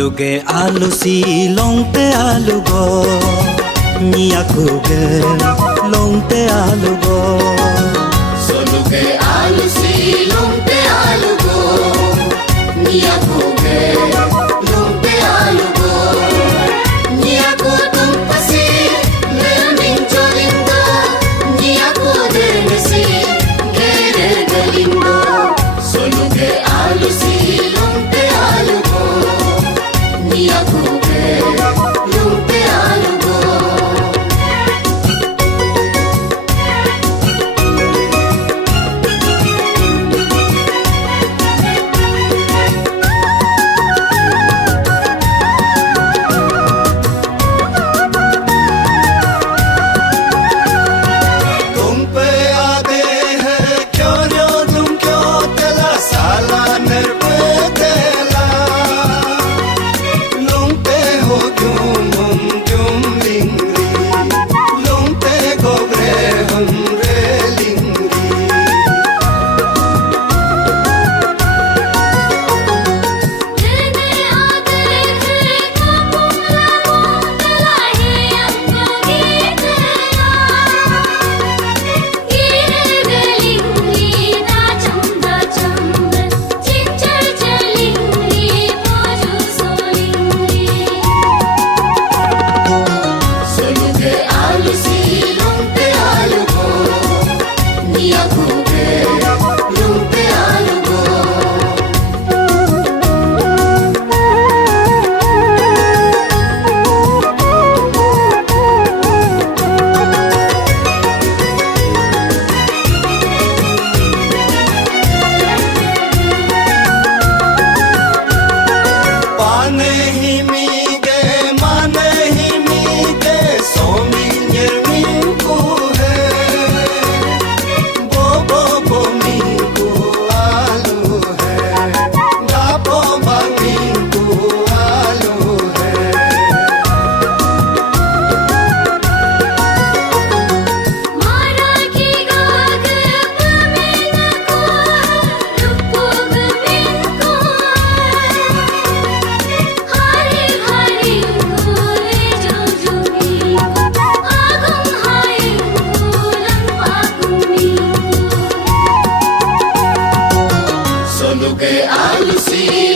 Soluge alu silong te alu go Niaku ge long te alu go Soluge alu silong te alu go Niaku ge long te alu go Niaku tumpasi learning jolindo Niaku denesi gere galindo Soluge alu silong te alu go Niaku ge long te alu go Soluge alu silong